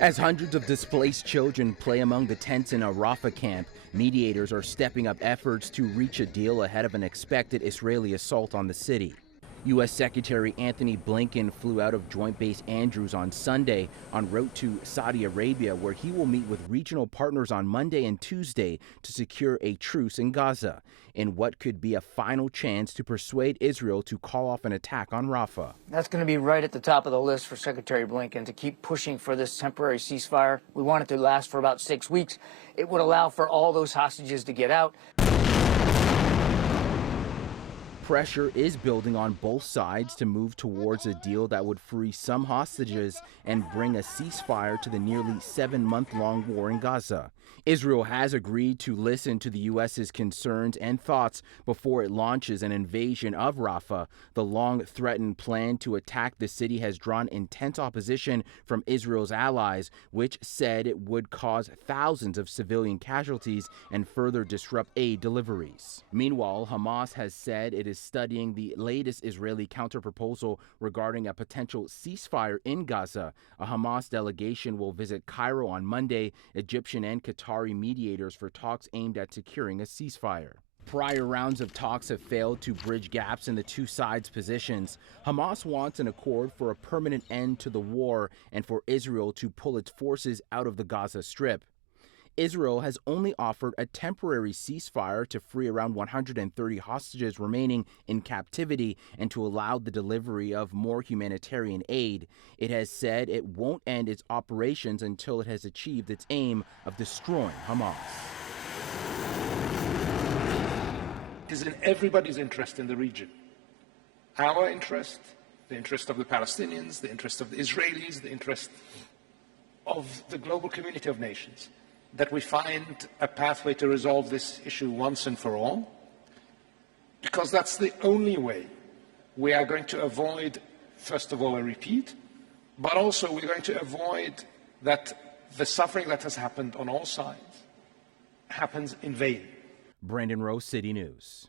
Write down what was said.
As hundreds of displaced children play among the tents in a Rafah camp, mediators are stepping up efforts to reach a deal ahead of an expected Israeli assault on the city. U.S. Secretary Anthony Blinken flew out of Joint Base Andrews on Sunday en route to Saudi Arabia, where he will meet with regional partners on Monday and Tuesday to secure a truce in Gaza, in what could be a final chance to persuade Israel to call off an attack on Rafah. That's going to be right at the top of the list for Secretary Blinken, to keep pushing for this temporary ceasefire. We want it to last for about 6 weeks. It would allow for all those hostages to get out. Pressure is building on both sides to move towards a deal that would free some hostages and bring a ceasefire to the nearly 7-month-long war in Gaza. Israel has agreed to listen to the U.S.'s concerns and thoughts before it launches an invasion of Rafah. The long-threatened plan to attack the city has drawn intense opposition from Israel's allies, which said it would cause thousands of civilian casualties and further disrupt aid deliveries. Meanwhile, Hamas has said it is studying the latest Israeli counterproposal regarding a potential ceasefire in Gaza. A Hamas delegation will visit Cairo on Monday. Egyptian and Qatari mediators for talks aimed at securing a ceasefire. Prior rounds of talks have failed to bridge gaps in the two sides' positions. Hamas wants an accord for a permanent end to the war and for Israel to pull its forces out of the Gaza Strip. Israel has only offered a temporary ceasefire to free around 130 hostages remaining in captivity and to allow the delivery of more humanitarian aid. It has said it won't end its operations until it has achieved its aim of destroying Hamas. It is in everybody's interest in the region. Our interest, the interest of the Palestinians, the interest of the Israelis, the interest of the global community of nations, that we find a pathway to resolve this issue once and for all, because that's the only way we are going to avoid, first of all, a repeat, but also we're going to avoid that the suffering that has happened on all sides happens in vain. Brandon Rowe, City News.